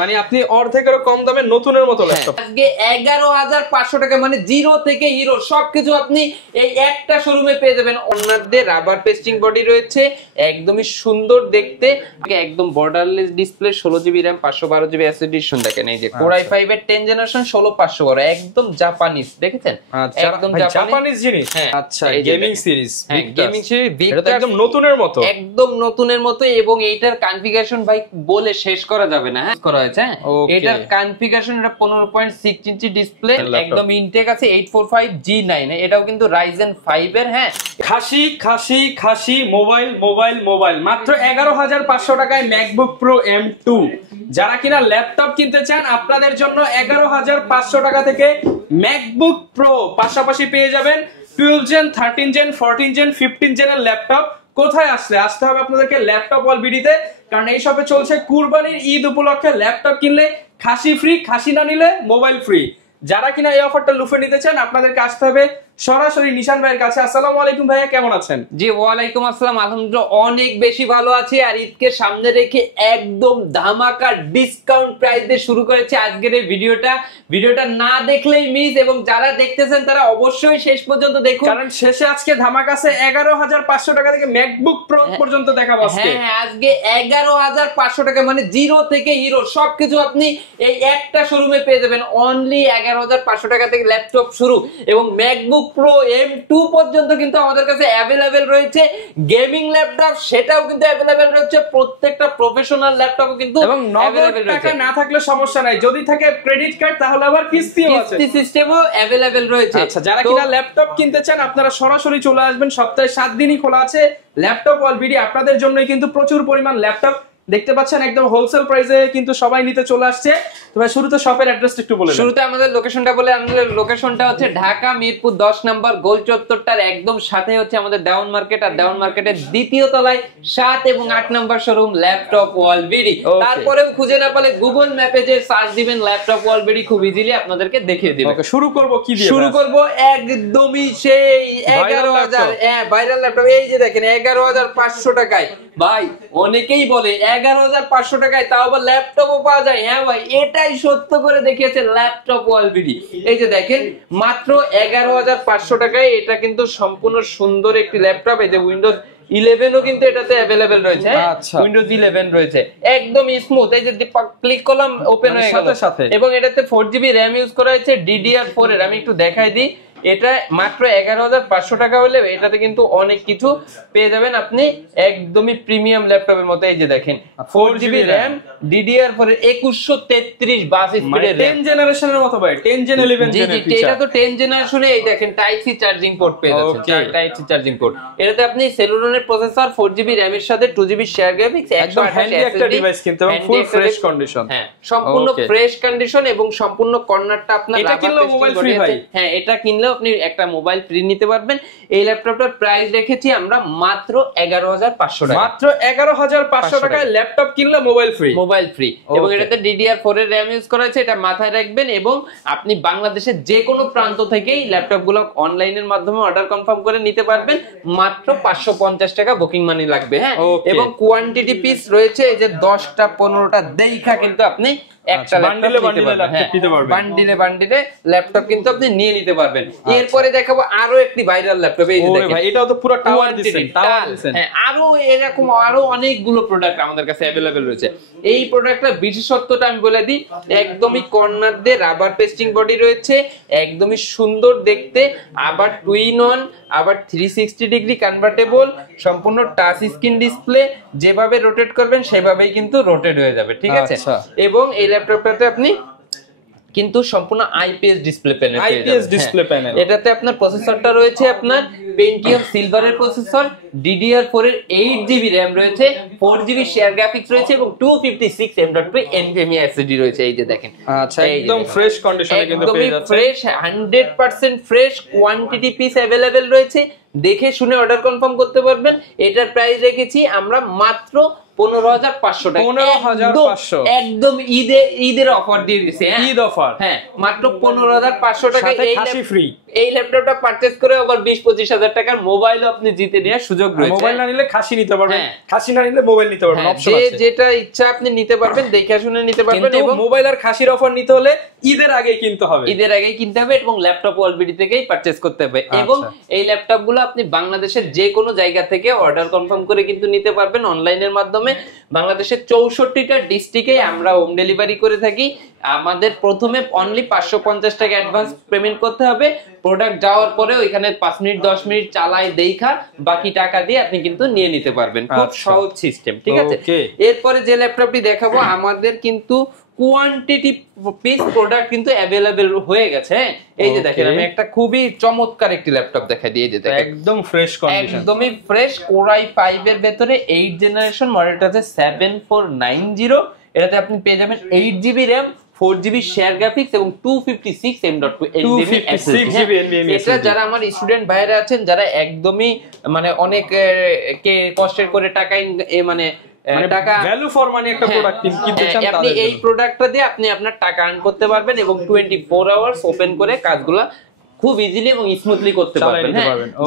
মানে আপনি অর্ধেকেরও কম দামে নতুনের মতো ল্যাপটপ আজকে 11,500 টাকা, মানে জিরো থেকে হিরো সবকিছু আপনি এই একটা শোরুমে পেয়ে যাবেন। অন্যদের রাবার পেস্টিং বডি রয়েছে, একদমই সুন্দর দেখতে, একদম borderless display, 16GB RAM 512GB SSD। দেখেন এই যে Core i5 এর 10 জেনারেশন 16512, একদম জাপানিজ, দেখেছেন? একদম জাপানিজ জিনিস। আচ্ছা, এই গেমিং সিরিজ, গেমিং সিরিজ এটা একদম নতুনের মতো, একদম নতুনের মতো। এবং এইটার কনফিগারেশন ভাই বলে শেষ করা যাবে না। হ্যাঁ, করা হয়েছে। এটার কনফিগারেশন, এটা 15.6 ইঞ্চি ডিসপ্লে, একদম ইনটেক আছে 845G9, এটাও কিন্তু Ryzen 5 এর। হ্যাঁ, খাসি খাসি খাসি মোবাইল মোবাইল মোবাইল মাত্র 11,500 টাকায় ম্যাকবুক প্রো M2। যারা কিনা ল্যাপটপ কিনতে চান, আপনাদের জন্য 11,500 টাকা থেকে ম্যাকবুক প্রো পাশাপাশি পেয়ে যাবেন 12 জেন, 13 জেন, 14 জেন, 15 জেনের ল্যাপটপ। কোথায় আসতে হবে আপনাদেরকে? ল্যাপটপ ওয়াল বিডিতে, কারণ এই শপে চলছে কুরবানির ঈদ উপলক্ষে ল্যাপটপ কিনলে খাসি ফ্রি, খাসি না নিলে মোবাইল ফ্রি। যারা কিনা এই অফারটা লুফে নিতে চান, আপনাদেরকে আসতে হবে সরাসরি নিশান ভাইয়ের কাছে। আসসালামু আলাইকুম ভাইয়া, কেমন আছেন? জি ওয়ালাইকুম আসসালাম, আলহামদুলিল্লাহ অনেক বেশি ভালো আছি। আর ঈদকে সামনে রেখে একদম ধামাকা ডিসকাউন্ট প্রাইস দিয়ে শুরু করেছে আজকের এই ভিডিওটা না দেখলেই মিস, এবং যারা দেখতেছেন তারা অবশ্যই শেষ পর্যন্ত দেখুন, কারণ শেষে আজকে ধামাকা আছে 11,500 টাকা থেকে ম্যাকবুক প্রো পর্যন্ত দেখাবো আজকে। হ্যাঁ, আজকে 11,500 টাকা, মানে জিরো থেকে হিরো সবকিছু আপনি এই একটা শোরুমে পেয়ে যাবেন। অনলি 11,500 টাকা থেকে ল্যাপটপ শুরু, এবং ম্যাকবুক প্রো M2 পর্যন্ত কিন্তু আমাদের কাছে অ্যাভেলেবেল রয়েছে। গেমিং ল্যাপটপ সেটাও কিন্তু অ্যাভেলেবেল রয়েছে, প্রত্যেকটা প্রফেশনাল ল্যাপটপও কিন্তু এবং নগদ টাকা না থাকলে সমস্যা নাই, যদি থাকে ক্রেডিট কার্ড তাহলে আবার কিস্তিও আছে, কিস্তি সিস্টেমও অ্যাভেলেবেল রয়েছে। আচ্ছা, যারা কিনা ল্যাপটপ কিনতে চান আপনারা সরাসরি চলে আসবেন, সপ্তাহে 7 দিনই খোলা আছে ল্যাপটপ ওয়াল বিডি। আপনাদের জন্যই কিন্তু প্রচুর পরিমাণ ল্যাপটপ দেখতে পাচ্ছেন, একদম হোলসেল প্রাইসে কিন্তু সবাই নিতে চলে আসছে। তো ভাই শুরুতে শপের অ্যাড্রেসটা একটু বলে দেন। শুরুতে আমাদের লোকেশনটা বলে, আমাদের লোকেশনটা হচ্ছে ঢাকা মিরপুর 10 নম্বর গোল চত্বরটার একদম সাথে হচ্ছে আমাদের দেওয়ান মার্কেট, আর দেওয়ান মার্কেটের দ্বিতীয় তলায় 7 এবং 8 নম্বর শোরুম ল্যাপটপ ওয়াল বিডি। তারপরেও খুঁজে না পেলে গুগল ম্যাপে যে সার্চ দিবেন ল্যাপটপ ওয়াল বিডি, খুব ইজিলি আপনাদেরকে দেখিয়ে দিবে। ওকে, শুরু করব কি দিয়ে? শুরু করব একদমই সেই 11,000, হ্যাঁ ভাইরাল ল্যাপটপ। এই যে দেখেন 11,500 টাকায় ভাই, অনেকেই বলে 11,500 টাকায় তাও আবার ল্যাপটপও পাওয়া যায়। হ্যাঁ ভাই, এটাই সত্য করে দেখিয়েছে ল্যাপটপ ওয়াল বিডি। এই যে দেখেন মাত্র 11,500 টাকায় এটা কিন্তু সম্পূর্ণ সুন্দর একটি ল্যাপটপ। এই যে উইন্ডোজ 11ও কিন্তু এটাতে अवेलेबल রয়েছে। উইন্ডোজ 11 রয়েছে, একদম স্মুথ। এই যে ক্লিক করলাম ওপেন হয়ে গেল, এবং এটাতে 4GB RAM ইউজ করা হয়েছে DDR4 এর। আমি একটু দেখাই দিই, এটা মাত্র 11,500 টাকা হলে এটাতে কিন্তু অনেক কিছু পেয়ে যাবেন আপনি, একদমই প্রিমিয়াম ল্যাপটপের মতো। এই যে দেখেন 4GB RAM DDR4 এর 2133 বাস স্পিডের 10 জেনারেশনের মতো ভাই, 10 জেন 11 জেনের ফিচার। এটা তো 10 জেনারেশনে। এই দেখেন টাইপ সি চার্জিং পোর্ট পেয়ে যাচ্ছেন, টাইপ সি চার্জিং পোর্ট। এটাতে আপনি সেলুরনের প্রসেসর, 4GB RAM এর সাথে 2GB শেয়ার গ্রাফিক্স, একদম হ্যান্ডি একটা ডিভাইস কিন্তু, এবং ফুল ফ্রেশ কন্ডিশন। হ্যাঁ, সম্পূর্ণ ফ্রেশ কন্ডিশন, এবং সম্পূর্ণ কর্নারটা আপনার এটা কিনলে মোবাইল ফ্রি ভাই। হ্যাঁ, এটা কিনলেও আপনি একটা মোবাইল ফ্রি নিতে পারবেন। এই ল্যাপটপটার প্রাইস রেখেছি আমরা মাত্র 11,500 টাকা। মাত্র 11,500 টাকায় ল্যাপটপ কিনলে মোবাইল ফ্রি, মোবাইল ফ্রি। এবং এটাতে DDR4 এর RAM ইউজ করা হয়েছে, এটা মাথায় রাখবেন। এবং আপনি বাংলাদেশের যে কোনো প্রান্ত থেকেই ল্যাপটপগুলো অনলাইনের মাধ্যমে অর্ডার কনফার্ম করে নিতে পারবেন, মাত্র 550 টাকা বুকিং মানি লাগবে। হ্যাঁ, এবং কোয়ান্টিটি পিস রয়েছে, এই যে 10টা 15টা দেখা কিন্তু আপনি একটা বান্ডিলে ল্যাপটপ কিন্তু আপনি নিয়ে নিতে পারবেন। এরপরে দেখাবো আরো একটি ভাইরাল ল্যাপটপ। এই যে দেখেন ভাই, এটাও তো পুরো টাওয়ার দিচ্ছেন। হ্যাঁ, আরো এরকম আরো অনেকগুলো প্রোডাক্ট আমাদের কাছে अवेलेबल রয়েছে। এই প্রোডাক্টটার বিশেষত্বটা আমি বলে দিই, একদমই কর্নার দিয়ে রাবার পেস্টিং বডি রয়েছে, একদমই সুন্দর দেখতে, আবার টুইন অন, আবার 360 ডিগ্রি কনভার্টেবল, সম্পূর্ণ টাচ স্ক্রিন ডিসপ্লে, যেভাবে রোটেট করবেন সেভাবেই কিন্তু রোটেট হয়ে যাবে, ঠিক আছে? এবং এই ল্যাপটপটাতে আপনি কিন্তু সম্পূর্ণ আইপিএস ডিসপ্লে প্যানেল, এটাতে আপনার প্রসেসরটা রয়েছে আপনার পেন্টিয়াম সিলভারের প্রসেসর, DDR4 এর 8GB RAM রয়েছে, 4GB শেয়ার গ্রাফিক্স রয়েছে, এবং 256 M.2 NVMe SSD রয়েছে। এই যে দেখেন, আচ্ছা, একদম ফ্রেশ কন্ডিশনে কিন্তু পেয়ে যাচ্ছেন, fresh 100% fresh. Quantity piece available রয়েছে, দেখে শুনে অর্ডার কনফার্ম করতে পারবেন। এটার প্রাইস রেখেছি আমরা মাত্র 15,500 টাকা, 15,500 একদম ঈদের অফার দিয়ে দিছে। ঈদ অফার, হ্যাঁ মাত্র 15,500 টাকা খাসি ফ্রি। এই ল্যাপটপটা পারচেজ করে আবার 20-25 হাজার টাকার মোবাইলও আপনি জিতে নেওয়ার সুযোগ রয়েছে। মোবাইল না নিলে খাসি নিতে পারবেন, খাসি না নিলে মোবাইল নিতে পারবেন, অপশন যে আছে। যেটা ইচ্ছা আপনি নিতে পারবেন, দেখে শুনে নিতে পারবেন। এবং মোবাইল আর খাসির অফার নিতে হলে ঈদের আগেই কিনতে হবে, ঈদের আগেই কিনতে হবে এবং ল্যাপটপ ওয়ালবিডি থেকেই পারচেজ করতে হবে। এবং এই ল্যাপটপগুলো আপনি বাংলাদেশের যে কোনো জায়গা থেকে অর্ডার কনফার্ম করে কিন্তু নিতে পারবেন অনলাইনের মাধ্যমে। বাংলাদেশের 64টা ডিস্ট্রিক্টে আমরা হোম ডেলিভারি করে থাকি। আমাদের প্রথমে অনলি 550 টাকা অ্যাডভান্স পেমেন্ট করতে হবে। প্রোডাক্ট যাওয়ার পরে ওইখানে 5 মিনিট 10 মিনিট চালাই দেখা বাকি টাকা দিয়ে আপনি কিন্তু নিয়ে নিতে পারবেন। খুব সহজ সিস্টেম, ঠিক আছে। এরপরে যে ল্যাপটপটি দেখাবো, আমাদের কিন্তু কোয়ান্টিটি পিস প্রোডাক্ট কিন্তু अवेलेबल হয়ে গেছে। এই যে দেখেন, আমি একটা খুবই চমৎকার একটি ল্যাপটপ দেখাই দিই। এই যে দেখেন, একদম ফ্রেশ কন্ডিশন, একদমই ফ্রেশ। Core i5 এর ভেতরে 8 জেনারেশন, মডেলটা আছে 7490। এটাতে আপনি পেয়ে যাবেন 8GB RAM, 4GB share graphics এবং 256 M.2 NVMe। এটা যারা আমার স্টুডেন্ট ভাইরা আছেন, যারা একদমই মানে অনেক কে কষ্টের করে টাকা মানে টাকা ভ্যালু ফর মানি একটা প্রোডাক্ট কিনতে চান, আপনি এই প্রোডাক্টটা দিয়ে আপনি আপনার টাকা আর্ন করতে পারবেন এবং 24 আওয়ার্স ওপেন করে কাজগুলো খুব ইজিলি এবং স্মুথলি করতে পারবেন।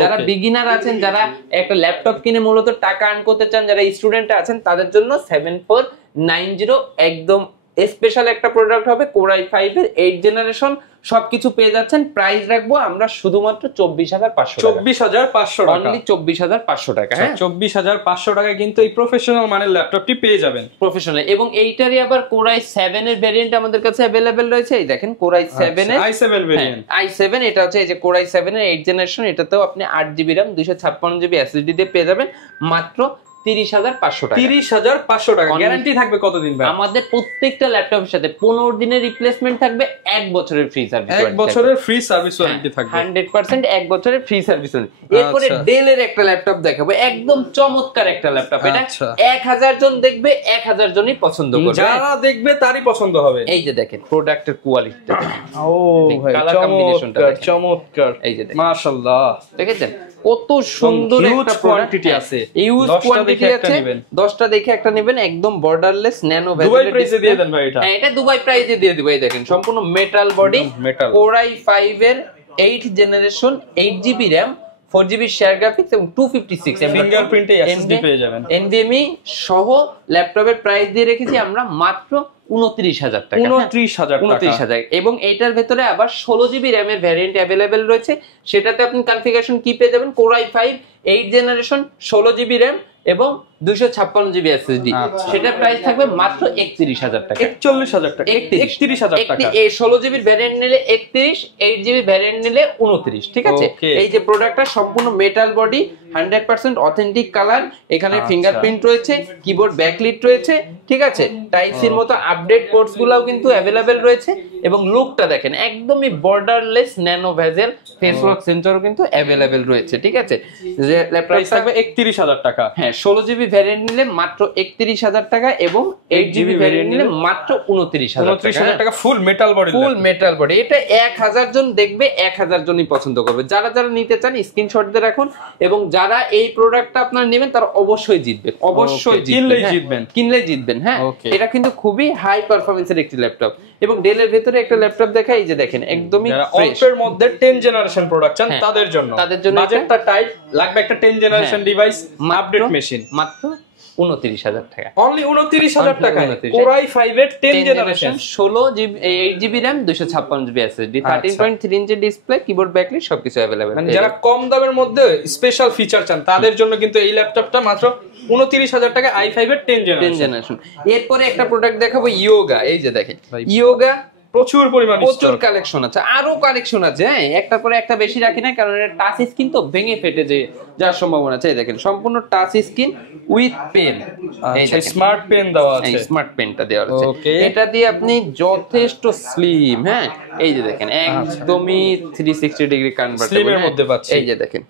যারা বিগিনার আছেন, যারা একটা ল্যাপটপ কিনে মূলত টাকা আর্ন করতে চান, যারা স্টুডেন্ট আছেন, তাদের জন্য 7490 একদম স্পেশাল একটা প্রোডাক্ট হবে। Core i5 এর 8 জেনারেশন, সবকিছু পেয়ে যাচ্ছেন। প্রাইস রাখবো আমরা শুধুমাত্র 24,500 টাকা, 24,500 টাকা, অনলি 24,500 টাকা। হ্যাঁ, 24,500 টাকা কিন্তু এই প্রফেশনাল মানের ল্যাপটপটি পেয়ে যাবেন, প্রফেশনাল। এবং এইটারই আবার Core i7 এর ভেরিয়েন্ট আমাদের কাছে अवेलेबल রয়েছে। এই দেখেন Core i7 এর i7 ভেরিয়েন্ট, i7 এটা হচ্ছে এই যে Core i7 এর 8 জেনারেশন। এটাতেও আপনি 8GB RAM 256GB SSD দিয়ে পেয়ে যাবেন মাত্র 30,500 টাকা। 30,500 টাকা। গ্যারান্টি থাকবে কতদিন ভাই? আমাদের প্রত্যেকটা ল্যাপটপের সাথে 15 দিনের রিপ্লেসমেন্ট থাকবে, 1 বছরের ফ্রি সার্ভিস, 1 বছরের ফ্রি সার্ভিস ওয়ারেন্টি থাকবে, 100% 1 বছরের ফ্রি সার্ভিস ওয়ারেন্টি। এরপরে ডেলের একটা ল্যাপটপ দেখাবো, একদম চমৎকার একটা ল্যাপটপ। এটা 1000 জন দেখবে, 1000 জনই পছন্দ করবে, যারা দেখবে তারই পছন্দ হবে। এই যে দেখেন প্রোডাক্টের কোয়ালিটিটা, ও ভাই চমৎকার চমৎকার, এই যে মাশাআল্লাহ, দেখেছেন কত সুন্দর একটা কোয়ান্টিটি আছে, ইউজ কোয়ান্টিটি আছে। 10টা দেখে একটা নেবেন, একদম বর্ডারলেস ন্যানো ভেজেল। দুবাই প্রাইসে দিয়ে দেন ভাই এটা। হ্যাঁ, এটা দুবাই প্রাইসে দিয়ে দিব। এই দেখেন সম্পূর্ণ মেটাল বডি, Core i5 এর 8 generation, 8GB RAM, 4GB share graphics এবং 256 ফিঙ্গারপ্রিন্টে এসএসডি পেয়ে যাবেন। NVMe সহ ল্যাপটপের প্রাইস দিয়ে রেখেছি আমরা মাত্র 29,000 টাকা। 29,000 এবং এইটার ভেতরে আবার 16GB RAM এর ভ্যারিয়েন্ট अवेलेबल রয়েছে। সেটাতে আপনি কনফিগারেশন কি পেয়ে যাবেন, Core i5 8 generation, 16GB RAM এবং 256GB SSD। সেটার প্রাইস থাকবে মাত্র 31,000 টাকা, 41,000 টাকা, 31,000 টাকা। এই 16GB ভ্যারিয়েন্ট নিলে 31, 8GB ভ্যারিয়েন্ট নিলে 29, ঠিক আছে। এই যে প্রোডাক্টটা সম্পূর্ণ মেটাল বডি, 100% অথেন্টিক কালার, এখানে ফিঙ্গারপ্রিন্ট রয়েছে, কিবোর্ড ব্যাকলিট রয়েছে, ঠিক আছে। টাইপ সির মতো আপডেট পোর্টস গুলাও কিন্তু अवेलेबल রয়েছে এবং লুকটা দেখেন একদমই borderless nano bezel, face lock সেন্সরও কিন্তু अवेलेबल রয়েছে, ঠিক আছে। যে ল্যাপটপ থাকবে 31,000 টাকা। হ্যাঁ, 16GB ভ্যারিয়েন্ট নিলে মাত্র 31,000 টাকা এবং 8GB ভ্যারিয়েন্ট নিলে মাত্র 29,000 টাকা। ফুল মেটাল বডি, ফুল মেটাল বডি। এটা 1000 জন দেখবে, 1000 জনই পছন্দ করবে। যারা যারা নিতে চান স্ক্রিনশট দিয়ে রাখুন এবং যারা এই প্রোডাক্টটা আপনারা নেবেন তারা অবশ্যই জিতবেন, অবশ্যই কিনলেই জিতবেন। হ্যাঁ, এটা কিন্তু খুবই হাই পারফরম্যান্সের একটি ল্যাপটপ। এবং ডেলের ভেতরে একটা ল্যাপটপ দেখাই, এই যে দেখেন একদমই ফ্রেশ, এর মধ্যে 10 জেনারেশন প্রোডাক্ট চান তাদের জন্য বাজেটটা টাইট, লাগবে একটা 10 জেনারেশন ডিভাইস, আপডেট মেশিন, মাত্র 29,000 টাকা, অনলি 29,000 টাকা। Core i5 এর 10 generation, 16GB 8GB RAM, 256GB SSD, 13.3 inch display, keyboard backlit সবকিছু अवेलेबल। মানে যারা কম দামের মধ্যে স্পেশাল ফিচার চান তাদের জন্য কিন্তু এই ল্যাপটপটা মাত্র 29,000 টাকা, i5 এর 10 জেনারেশন। এরপরে একটা প্রোডাক্ট দেখাবো, ইয়োগা। এই যে দেখেন ইয়োগা প্রচুর কালেকশন আছে, আরো কালেকশন আছে। হ্যাঁ, একটা পরে একটা বেশি রাখি না, কারণ এটা টাচ স্ক্রিন তো ভেঙে ফেটে যাওয়ার সম্ভাবনা আছে। দেখেন সম্পূর্ণ touch screen with pen, smart pen দেওয়া আছে, স্মার্ট পেনটা দেওয়া আছে। এটা দিয়ে আপনি যথেষ্ট স্লিম, হ্যাঁ এই যে দেখেন একদমই 360 ডিগ্রি কনভার্টেবল স্লিমের মধ্যে পাচ্ছেন। এই যে দেখেন,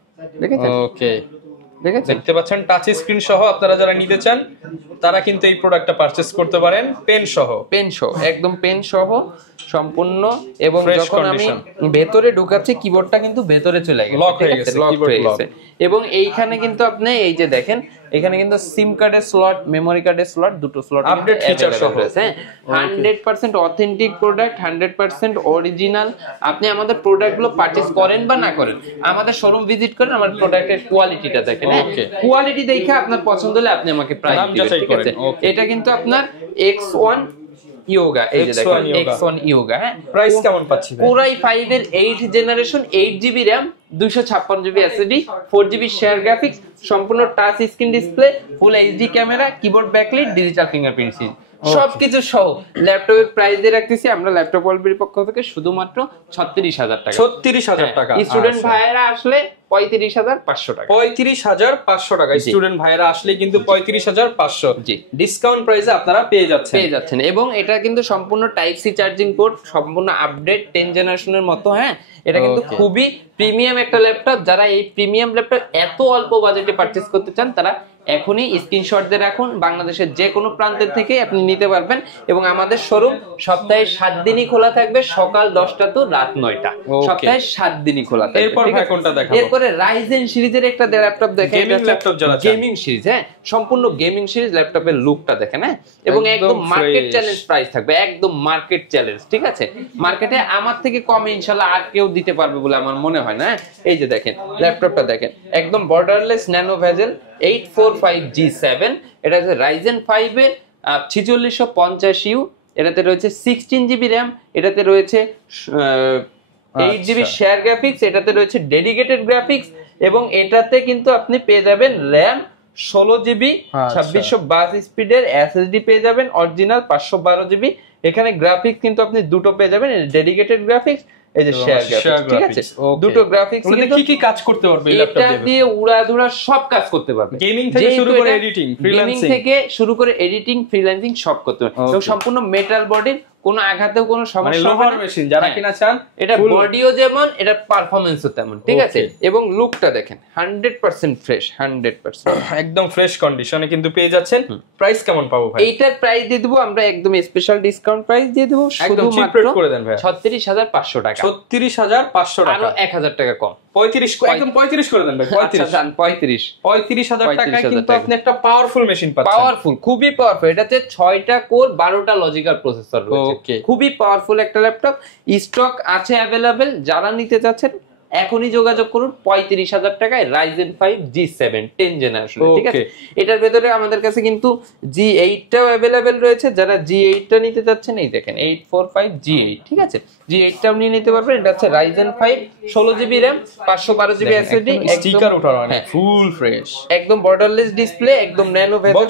দেখেছেন? ওকে, দেখতে পাচ্ছেন টাচ স্ক্রিন সহ। আপনারা যারা নিতে চান তারা কিন্তু এই প্রোডাক্টটা পারচেজ করতে পারেন পেন সহ। পেন সহ, একদম পেন সহ সম্পূর্ণ। এবং Fresh যখন আমি condition। ভেতরে ঢুকাচ্ছি কিবোর্ডটা কিন্তু ভেতরে চলে গেছে, লক হয়ে ঠিক আছে? গেছে, লক keyboard হয়ে lock। গেছে। এবং এইখানে কিন্তু আপনি এই যে দেখেন, এখানে কিন্তু সিম কার্ডের স্লট, মেমোরি কার্ডের স্লট, দুটো স্লট Update feature সহ। হ্যাঁ, 100% অথেন্টিক প্রোডাক্ট, 100% অরিজিনাল। আপনি আমাদের প্রোডাক্টগুলো পারচেজ করেন বা না করেন, আমাদের শোরুম ভিজিট করেন, আমার প্রোডাক্টের কোয়ালিটিটা দেখেন। কোয়ালিটি দেখে আপনার পছন্দ হলে আপনি আমাকে প্রাইস দিবেন, ঠিক আছে? এটা কিন্তু আপনার X1 ইয়োগা, এই যে দেখেন X1 ইয়োগা। হ্যাঁ, প্রাইস কেমন পাচ্ছি ভাই? Core i5 এর 8th generation, 8GB RAM, 256GB SSD, 4GB share graphics, সম্পূর্ণ touch screen display, full HD camera, keyboard backlight, digital fingerprint seal, সবকিছু সহ ল্যাপটপের প্রাইস দিয়ে রাখতেছি আমরা ল্যাপটপ ওয়ার্ল্ডের পক্ষ থেকে শুধুমাত্র 36,000 টাকা। 36,000 টাকা। স্টুডেন্ট ভাইয়েরা আসলে 35,500 টাকা। 35,500 টাকা। স্টুডেন্ট ভাইরা আসলে কিন্তু 35,500 জি ডিসকাউন্ট প্রাইসে আপনারা পেয়ে যাচ্ছেন। এবং এটা কিন্তু সম্পূর্ণ টাইপ সি চার্জিং পোর্ট, সম্পূর্ণ আপডেট 10 জেনারেশনের মতো। হ্যাঁ, এটা কিন্তু খুবই প্রিমিয়াম একটা ল্যাপটপ। যারা এই প্রিমিয়াম ল্যাপটপ এত অল্প বাজেটে পারচেজ করতে চান, তারা এখনই স্ক্রিনশট দিয়ে রাখুন। বাংলাদেশের যে কোনো প্রান্তের থেকে আপনি নিতে পারবেন। এবং আমাদের শোরুম সপ্তাহে 7 দিনই খোলা থাকবে, সকাল 10টা তো রাত 9টা, সপ্তাহে 7 দিনই খোলা থাকবে। এরপর ভাই কোনটা দেখাবো? এরপরে রাইজেন সিরিজের একটা ল্যাপটপ দেখেন, গেমিং ল্যাপটপ যারা চান। গেমিং সিরিজ, হ্যাঁ, সম্পূর্ণ গেমিং সিরিজ। ল্যাপটপের লুকটা দেখেন, হ্যাঁ, এবং একদম মার্কেট চ্যালেঞ্জ প্রাইস থাকবে, একদম মার্কেট চ্যালেঞ্জ, ঠিক আছে? মার্কেটে আমার থেকে কমে ইনশাআল্লাহ আর কেউ দিতে পারবে বলে আমার মনে হয় না। এই যে দেখেন ল্যাপটপটা দেখেন, একদম বর্ডারলেস ন্যানো ভেজেল 845G7, এটা হচ্ছে রাইজেন 5 এর 4650U, এটাতে রয়েছে 16GB RAM, এটাতে রয়েছে 8GB শেয়ার গ্রাফিক্স, এটাতে রয়েছে ডেডিকেটেড গ্রাফিক্স, এবং এটাতে কিন্তু আপনি পেয়ে যাবেন RAM 16GB 2622 স্পিডের এসএসডি পেয়ে যাবেন অরিজিনাল 512GB। এখানে গ্রাফিক্স কিন্তু আপনি দুটো পেয়ে যাবেন, ডেডিকেটেড গ্রাফিক্স, এই যে শেয়ার গ্রাফিক্স, ঠিক আছে? দুটো গ্রাফিক্স কিন্তু কি কি কাজ করতে পারবে এই ল্যাপটপ এটা দিয়ে উড়াধুরা সব কাজ করতে পারবে। গেমিং থেকে শুরু করে এডিটিং, ফ্রিল্যান্সিং সব করতে পারবে। এবং সম্পূর্ণ মেটাল বডির, কোনো আঘাতেও কোনো সমস্যা লোহার মেশিন যারা কিনা চান, এটা বডিও যেমন, এটা পারফরম্যান্সও তেমন, ঠিক আছে? এবং লুকটা দেখেন 100% ফ্রেশ, 100% একদম ফ্রেশ কন্ডিশনে কিন্তু পেয়ে যাচ্ছেন। প্রাইস কেমন পাবো ভাই? এইটার প্রাইস দিয়ে দেবো আমরা একদম স্পেশাল ডিসকাউন্ট প্রাইস দিয়ে দেবো, শুধুমাত্র করে দেন ভাই 36,500 টাকা। 36,500 টাকা, আরো 1,000 টাকা কম, 35, একদম 35 করে দেন ভাই। 35,000 টাকায় কিন্তু আপনি একটা পাওয়ারফুল মেশিন পাচ্ছেন। পাওয়ারফুল, খুবই পাওয়ারফুল। এটাতে 6টা কোর, 12টা লজিক্যাল প্রসেসর রয়েছে। খুবই পাওয়ারফুল একটা ল্যাপটপ। স্টক আছে অ্যাভেলেবেল, যারা নিতে চাচ্ছেন এখনই যোগাযোগ করুন। 35,000 টাকায় রাইজেন 5 G7 10 জেনারেশন, ঠিক আছে? এটার ভেতরে আমাদের কাছে কিন্তু G8 টাও অ্যাভেলেবেল রয়েছে। যারা G8 টা নিতে চাচ্ছেন, এই দেখেন 845 G8, ঠিক আছে? G8 টাও নিয়ে নিতে পারবেন। এটা হচ্ছে Ryzen 5 16GB RAM 512GB SSD, sticker ওঠানো, ফুল ফ্রেশ, একদম বর্ডারলেস ডিসপ্লে, একদম ন্যানো ভেজেল,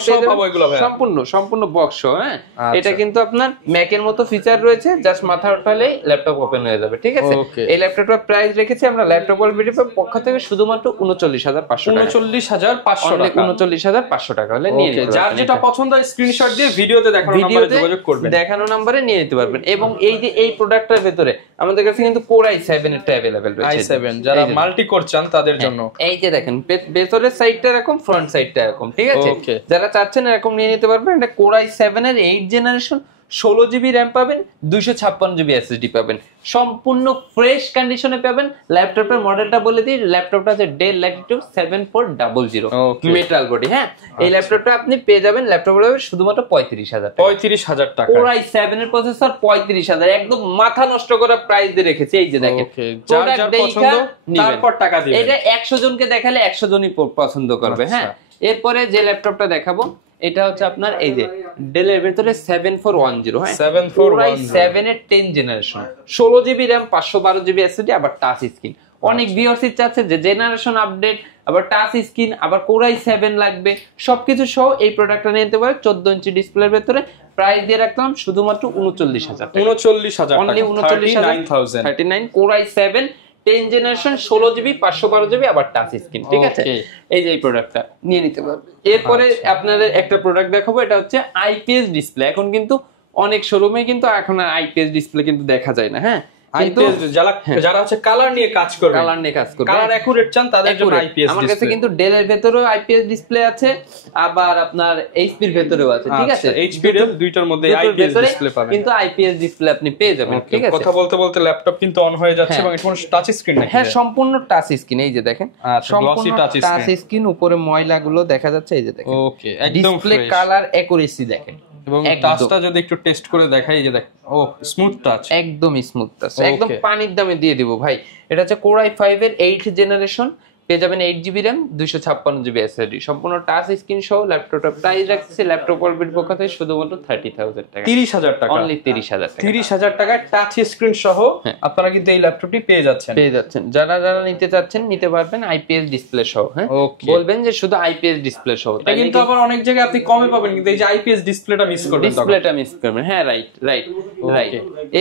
সম্পূর্ণ বক্স। হ্যাঁ, এটা কিন্তু আপনার ম্যাকের মতো ফিচার রয়েছে, জাস্ট মাথা উঠালেই ল্যাপটপ ওপেন হয়ে যাবে, ঠিক আছে? এই ল্যাপটপটার প্রাইস রেখেছি আমরা ল্যাপটপ ওয়ার্ল্ড ভিডিওর পক্ষ থেকে শুধুমাত্র 39,500 টাকা। 39,500 টাকা হলে নিয়ে নিতে পারবেন। যার যেটা পছন্দ হয় স্ক্রিনশট দিয়ে ভিডিওতে দেখানো নম্বরে যোগাযোগ করবেন, দেখানো নম্বরে নিয়ে নিতে পারবেন। এবং এই যে এই প্রোডাক্টটার ভেতরে আমাদের কাছে কিন্তু Core i7 এরটা अवेलेबल রয়েছে। i7 যারা মাল্টি কোর চান তাদের জন্য। এই যে দেখেন ভেতরের সাইডটা এরকম, ফ্রন্ট সাইডটা এরকম, ঠিক আছে? যারা চাচ্ছেন এরকম নিয়ে নিতে পারবেন। এটা Core i7 এর 8 জেনারেশন, 16GB RAM পাবেন, 256GB SSD পাবেন, সম্পূর্ণ ফ্রেশ কন্ডিশনে পাবেন। ল্যাপটপের মডেলটা বলে দিই, ল্যাপটপটা আছে ডেল ল্যাটিটিউড 7400 মেটাল বডি। হ্যাঁ, এই ল্যাপটপটা আপনি পেয়ে যাবেন, ল্যাপটপটা শুধুমাত্র 35,000 টাকা। 35,000 টাকা। Core i7 এর প্রসেসর 35,000, একদম মাথা নষ্ট করা প্রাইস দিয়ে রেখেছি। এই যে দেখেন, যার যার পছন্দ তারপর টাকা দিবেন। এটা 100 জনকে দেখালে 100 জনই পছন্দ করবে। হ্যাঁ, এরপরে যে ল্যাপটপটা দেখাবো এটা হচ্ছে আপনার এই যে ডেলের ভিতরে 7410। হ্যাঁ, 7417 এর 10 generation, 16GB RAM 512GB SSD, আবার টাচ স্ক্রিন। অনেক ভিউয়ার্স চাচ্ছে যে জেনারেশন আপডেট, আবার টাচ স্ক্রিন, আবার Core i7 লাগবে, সবকিছু সহ এই প্রোডাক্টটা নিতে পারে। 14 ইঞ্চি ডিসপ্লের ভিতরে প্রাইস দিয়ে রাখলাম শুধুমাত্র 39,000 টাকা। 39,000 only 39,000, 39 Core i7 10 generation, 16GB 512GB, আবার টাচ স্ক্রিন, ঠিক আছে? এই যে এই প্রোডাক্টটা নিয়ে নিতে পারবে। এরপরে আপনাদের একটা প্রোডাক্ট দেখাবো, এটা হচ্ছে আইপিএস ডিসপ্লে। এখন কিন্তু অনেক শোরুমে কিন্তু এখন আর আইপিএস ডিসপ্লে কিন্তু দেখা যায় না। হ্যাঁ, আইপিএস যারা হচ্ছে কালার নিয়ে কাজ করবে, কালার অ্যাকুরেট চান তাদের জন্য আইপিএস। আমার কাছে কিন্তু ডেলের ভেতরেও আইপিএস ডিসপ্লে আছে, আবার আপনার এইচপির ভেতরেও আছে, ঠিক আছে? এইচপি ডেল দুইটার মধ্যে আইপিএস ডিসপ্লে পাবেন, কিন্তু আইপিএস ডিসপ্লে আপনি পেয়ে যাবেন, ঠিক আছে? কথা বলতে বলতে ল্যাপটপ কিন্তু অন হয়ে যাচ্ছে এবং এটা কোনো টাচ স্ক্রিন নাকি? হ্যাঁ, সম্পূর্ণ টাচ স্ক্রিন। এই যে দেখেন, গ্লসি টাচ স্ক্রিন, উপরে ময়লাগুলো দেখা যাচ্ছে, এই যে দেখেন। ওকে, একদম ডিসপ্লে কালার অ্যাকুরেসি দেখেন, এবং টাচটা যদি একটু টেস্ট করে দেখাই, এই যে দেখেন, ও স্মুথ টাচ, একদম স্মুথ টাচ, একদম পানির দামে দিয়ে দিব ভাই। এটা হচ্ছে Core i5 এর 8th জেনারেশন, পেয়ে যাবেন 8GB RAM, 256GB SSD, সম্পূর্ণ টাচ স্ক্রিন সহ। ল্যাপটপটা প্রাইস রাখছে ল্যাপটপ ওয়ার্ল্ডের পক্ষ থেকে শুধুমাত্র 30,000 টাকা, 30,000 টাকা, অনলি 30,000 টাকা। 30,000 টাকায় টাচ স্ক্রিন সহ আপনারা কিন্তু এই ল্যাপটপটি পেয়ে যাচ্ছেন। যারা নিতে চাচ্ছেন নিতে পারবেন আইপিএস ডিসপ্লে সহ। হ্যাঁ, বলবেন যে শুধু আইপিএস ডিসপ্লে সহ, এটা কিন্তু আবার অনেক জায়গায় আপনি কমে পাবেন, কিন্তু এই যে আইপিএস ডিসপ্লেটা মিস করবেন, হ্যাঁ, রাইট।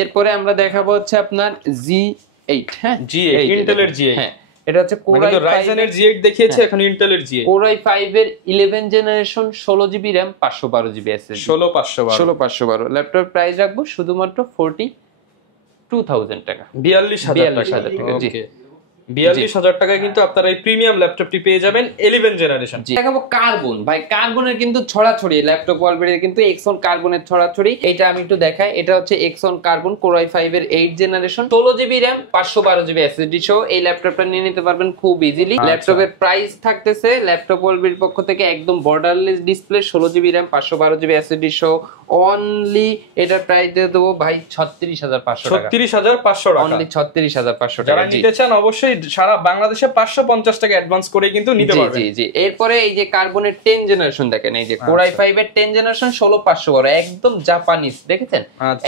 এরপরে আমরা দেখাবো হচ্ছে আপনার G8। হ্যাঁ, G8 ইন্টেলের G8। হ্যাঁ, এটা হচ্ছে Core i5 Ryzen এর G8 দেখিয়েছে, এখন ইন্টেলের G8। Core i5 এর 11 generation, 16GB RAM, 512GB SSD, 16512। Laptop price রাখবো শুধুমাত্র 42,000 টাকা, 42,000 টাকা। ওকে, 42,000 টাকায় কিন্তু আপনারা এই প্রিমিয়াম ল্যাপটপটি পেয়ে যাবেন 11 জেনারেশন। দেখাবো কার্বন। ভাই কার্বনের কিন্তু ছড়াছড়ি, ল্যাপটপ ওয়ার্ল্ডে কিন্তু এক্সন কার্বনের ছড়াছড়ি। এটা আমি একটু দেখাই, এটা হচ্ছে এক্সন কার্বন Core i5 এর 8th generation, 16GB RAM, 512GB SSD সহ এই ল্যাপটপটা নিয়ে নিতে পারবেন খুব ইজিলি। ল্যাপটপের প্রাইস থাকতেছে ল্যাপটপ ওয়ার্ল্ডের পক্ষ থেকে একদম borderless display, 16GB RAM, 512GB SSD সহ, অনলি এটার প্রাইস দিয়ে দেবো ভাই 36,500 টাকা, 36,500 টাকা, অনলি 36,500 টাকা। যারা নিতে চান অবশ্যই সারা বাংলাদেশে 550 টাকা অ্যাডভান্স করে কিন্তু নিতে পারবেন। জি। এরপরে এই যে কার্বনের 10 জেনারেশন দেখেন, এই যে Core i5 এর 10 জেনারেশন, 16,512, একদম জাপানিজ, দেখেছেন?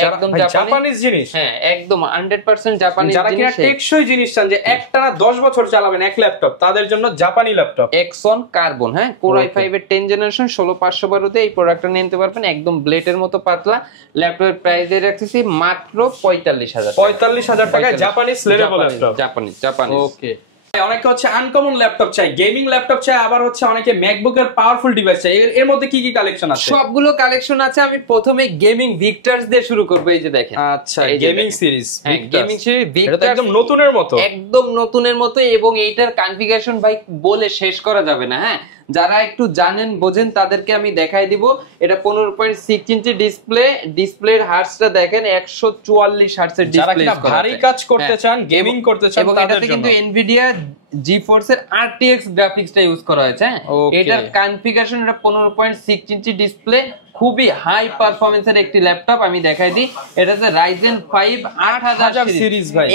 একদম জাপানিজ জিনিস। হ্যাঁ, একদম 100% জাপানিজ জিনিস। যারা কিনা টেকসই জিনিস চান, যে একটানা 10 বছর চালাবেন এক ল্যাপটপ, তাদের জন্য জাপানি ল্যাপটপ এক্সন কার্বন। হ্যাঁ, Core i5 এর 10 জেনারেশন, 16,512 তে এই প্রোডাক্টটা নিয়ে নিতে পারবেন, একদম ব্লেডের মতো পাতলা। ল্যাপটপের প্রাইস দিয়ে রাখতেছি মাত্র 45,000 টাকায় জাপানিজ স্লেরেবল ল্যাপটপ, জাপানিজ। ওকে। অনেকে হচ্ছে আনকমন ল্যাপটপ চাই, গেমিং ল্যাপটপ চাই, আবার হচ্ছে অনেকে ম্যাকবুকের পাওয়ারফুল ডিভাইস চাই। এর মধ্যে কি কি কালেকশন আছে? সবগুলো কালেকশন আছে। আমি প্রথমে গেমিং ভিক্টার্স দিয়ে শুরু করব। এই যে দেখেন, আচ্ছা, গেমিং সিরিজ, গেমিং সিরিজ ভিক্টার্স একদম নতুনের মতো, একদম নতুনের মতো। এবং এইটার কনফিগারেশন ভাই বলে শেষ করা যাবে না। হ্যাঁ, যারা একটু জানেন বোঝেন তাদেরকে আমি দেখাই দিব। এটা 15.6 ইঞ্চি ডিসপ্লে, ডিসপ্লের হার্টসটা দেখেন 144 হার্টজের ডিসপ্লে। যারা ভারী কাজ করতে চান, গেমিং করতে চান, এবং এটাতে কিন্তু Nvidia GeForce এর RTX গ্রাফিক্সটা ইউজ করা হয়েছে। এটার কনফিগারেশন, এটা 15.6 ইঞ্চি ডিসপ্লে, খুবই হাই পারফরম্যান্সের একটি ল্যাপটপ। আমি দেখাই দিই, এটা হচ্ছে Ryzen 5 8000 সিরিজ ভাই,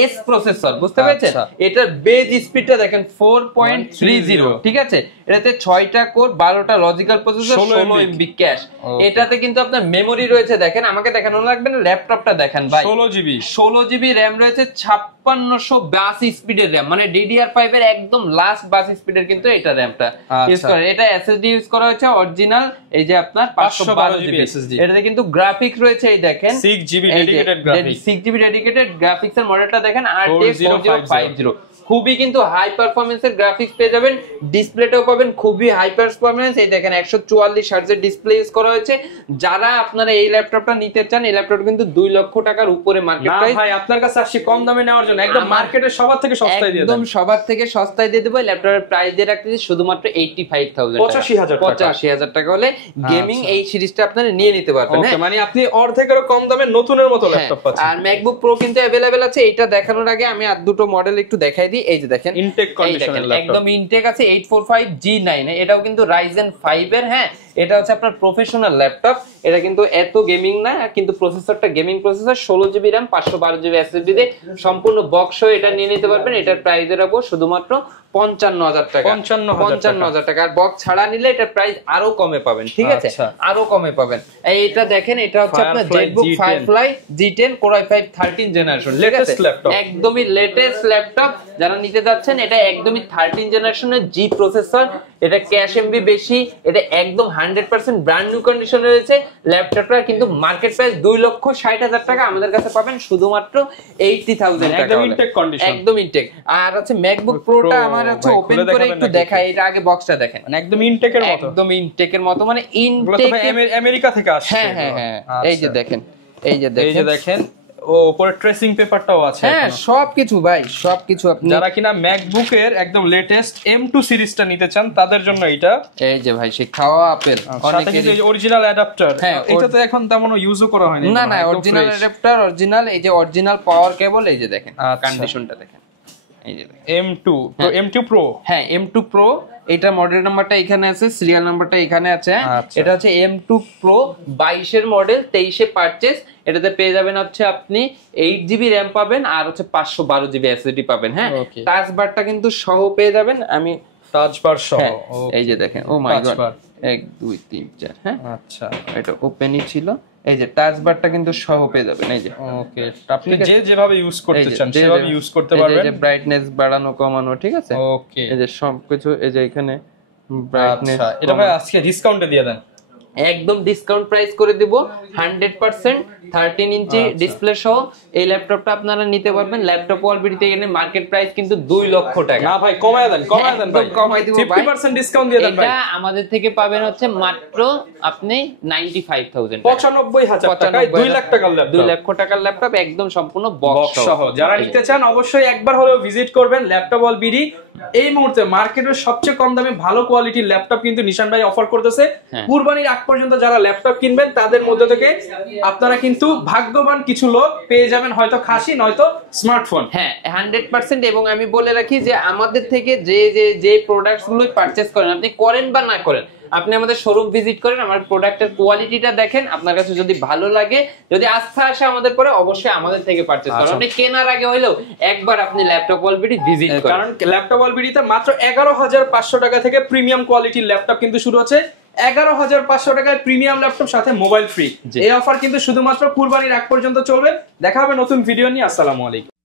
এইচ প্রসেসর, বুঝতে পেরেছেন? এটার বেজ স্পিডটা দেখেন 4.30, ঠিক আছে? এটাতে 6টা কোর, 12টা লজিক্যাল প্রসেসর, 16 MB ক্যাশ। এটাতে কিন্তু আপনার মেমরি রয়েছে, দেখেন আমাকে দেখানো লাগবে না, ল্যাপটপটা দেখেন ভাই, 16GB RAM রয়েছে, 5682 স্পিডের RAM, মানে DDR5 এর একদম লাস্ট বাস স্পিডের কিন্তু এটা র্যামটা ইউজ করে। এটা SSD ইউজ করা হয়েছে অরিজিনাল, এই যে আপনার 512GB SSD। এটাতে কিন্তু গ্রাফিক্স রয়েছে, এই দেখেন 6GB dedicated graphics, 6GB dedicated গ্রাফিক্সের মডেলটা দেখেন RTX 4050। খুবই কিন্তু হাই পারফরম্যান্সের গ্রাফিক্স পেয়ে যাবেন, ডিসপ্লেটাও পাবেন খুবই হাই পারফরম্যান্স। এই দেখেন 144 হার্টজের ডিসপ্লে ইউজ করা হয়েছে। যারা আপনারা এই ল্যাপটপটা নিতে চান, এই ল্যাপটপটা কিন্তু 2 লক্ষ টাকার উপরে মার্কেট প্রাইস। ভাই আপনার কাছে আসি কম দামে নেওয়ার জন্য, একদম মার্কেটের সবার থেকে সস্তায় দিয়ে দেব, একদম সবার থেকে সস্তায় দিয়ে দেব। ল্যাপটপের প্রাইস দিয়ে রাখতেছি শুধুমাত্র 85,000 টাকা, 85,000 টাকা হলে গেমিং এই সিরিজটা আপনারা নিয়ে নিতে পারবেন। হ্যাঁ, মানে আপনি অর্ধেকেরও কম দামে নতুনের মতো ল্যাপটপ পাচ্ছেন। আর ম্যাকবুক প্রো কিন্তু अवेलेबल আছে। এটা দেখানোর আগে আমি আর দুটো মডেল একটু দেখাই দিই। এই যে দেখেন, ইনটেক কন্ডিশনের ল্যাপটপ, একদম ইনটেক আছে, 845G9, এটাও কিন্তু Ryzen 5 এর। হ্যাঁ, এটা হচ্ছে আপনার প্রফেশনাল ল্যাপটপ। এটা কিন্তু এত গেমিং না, কিন্তু প্রসেসরটা gaming processor, 16GB RAM, 512GB SSD দিয়ে সম্পূর্ণ বক্স হয়ে এটা নিয়ে নিতে পারবেন। এটার প্রাইস রাখবো শুধুমাত্র 55,000 টাকা, 55,000 টাকা। আর বক্স ছাড়া নিলে এটার প্রাইস আরো কমে পাবেন, ঠিক আছে? আরো কমে পাবেন। এইটা দেখেন, এটা হচ্ছে আপনার Jetbook Firefly G10 Core i5 13 generation, latest laptop, একদমই লেটেস্ট ল্যাপটপ। যারা নিতে যাচ্ছেন, এটা একদমই 13 জেনারেশনের G প্রসেসর, এটা ক্যাশ MB বেশি, এটা একদম 100% ব্র্যান্ড নিউ কন্ডিশনে রয়েছে। ল্যাপটপটা কিন্তু মার্কেট প্রাইস 2,60,000 টাকা, আমাদের কাছে পাবেন শুধুমাত্র 80,000 টাকা, একদম ইনটেক কন্ডিশন, একদম ইনটেক। আর হচ্ছে ম্যাকবুক প্রোটা আমার হচ্ছে ওপেন করে একটু দেখাই। এটা আগে বক্সটা দেখেন, মানে একদম ইনটেকের মতো, একদম ইনটেকের মতো, মানে ইনটেক আমেরিকা থেকে আসছে। হ্যাঁ, এই যে দেখেন, এই যে দেখেন ও উপরে ট্রেসিং পেপারটাও আছে। হ্যাঁ সবকিছু ভাই, সবকিছু। আপনি যারা কিনা ম্যাকবুক এর একদম লেটেস্ট M2 সিরিজটা নিতে চান তাদের জন্য এটা। এই যে ভাই সেই খাওয়া আপেল, সাথে কিন্তু এই অরিজিনাল অ্যাডাপ্টার। হ্যাঁ, এটা তো এখন তেমন ইউজও করা হয়নি। না না, অরিজিনাল অ্যাডাপ্টার, অরিজিনাল এই যে অরিজিনাল পাওয়ার কেবল, এই যে দেখেন কন্ডিশনটা দেখেন, এই যে M2 M2 Pro। হ্যাঁ M2 Pro, এটা মডেল নাম্বারটা এখানে আছে, সিরিয়াল নাম্বারটা এখানে আছে। এটা হচ্ছে M2 Pro 22 এর মডেল, 23 এ পারচেজ। এটাতে পেয়ে যাবেন হচ্ছে আপনি 8GB RAM পাবেন আর হচ্ছে 512GB SSD পাবেন। হ্যাঁ, টাচ বারটা কিন্তু সহ পেয়ে যাবেন। আমি টাচ বার সহ, এই যে দেখেন, ও মাই গড, 1 2 3 4। হ্যাঁ আচ্ছা, এটা ওপেনই ছিল। এই যে টাচ বারটা কিন্তু সহ পেয়ে যাবেন। এই যে ওকে, আপনি যেভাবে ইউজ করতে চান সেভাবে ইউজ করতে পারবেন। এই যে ব্রাইটনেস বাড়ানো কমানো, ঠিক আছে। ওকে, এই যে সবকিছু, এই যে এখানে ব্রাইটনেস। এটা ভাই আজকে ডিসকাউন্টে দিয়ে দেন, একদম ডিসকাউন্ট প্রাইস করে দিব 100%। 13 ইঞ্চি ডিসপ্লে সহ এই ল্যাপটপটা আপনারা নিতে পারবেন। ল্যাপটপ অলবিডিতে এখানে মার্কেট প্রাইস কিন্তু 2 লক্ষ টাকা। না ভাই কমায় দেন, কমায় দেন ভাই, কমাই দিব ভাই, 50% ডিসকাউন্ট দিয়ে দেন ভাই। এটা আমাদের থেকে পাবেন হচ্ছে মাত্র আপনি 95,000 95,000 টাকায় 2 লাখ টাকার ল্যাপটপ। 2 লক্ষ টাকার ল্যাপটপ একদম সম্পূর্ণ বক্স সহ। যারা নিতে চান অবশ্যই একবার হলেও ভিজিট করবেন ল্যাপটপ অলবিডি। এই মুহূর্তে মার্কেটের সবচেয়ে কম দামে ভালো কোয়ালিটির ল্যাপটপ কিন্তু নিশান ভাই অফার করতেছে। কুরবানির আগ পর্যন্ত যারা ল্যাপটপ কিনবেন তাদের মধ্যে থেকে আপনারা কিন্তু ভাগ্যবান কিছু লোক পেয়ে যাবেন, হয়তো খাসি নয়তো স্মার্টফোন। হ্যাঁ 100%। এবং আমি বলে রাখি যে আমাদের থেকে যে প্রোডাক্টস গুলো পারচেজ করেন, আপনি করেন বা না করেন, আপনি আমাদের শোরুম ভিজিট করেন, আমার প্রোডাক্টের কোয়ালিটিটা দেখেন, আপনার কাছে যদি ভালো লাগে, যদি আস্থা আসে আমাদের পরে, অবশ্যই আমাদের থেকে পারচেজ করেন। আপনি কেনার আগে হইলেও একবার আপনি ল্যাপটপ অলবিডি ভিজিট করেন, কারণ ল্যাপটপ অলবিডিতে মাত্র 11,500 টাকা থেকে প্রিমিয়াম কোয়ালিটির ল্যাপটপ কিন্তু শুরু হচ্ছে। 11,500 টাকায় প্রিমিয়াম ল্যাপটপ সাথে মোবাইল ফ্রি। এই অফার কিন্তু শুধুমাত্র কুরবানির আগ পর্যন্ত চলবে। দেখা হবে নতুন ভিডিও নিয়ে। আসসালামু আলাইকুম।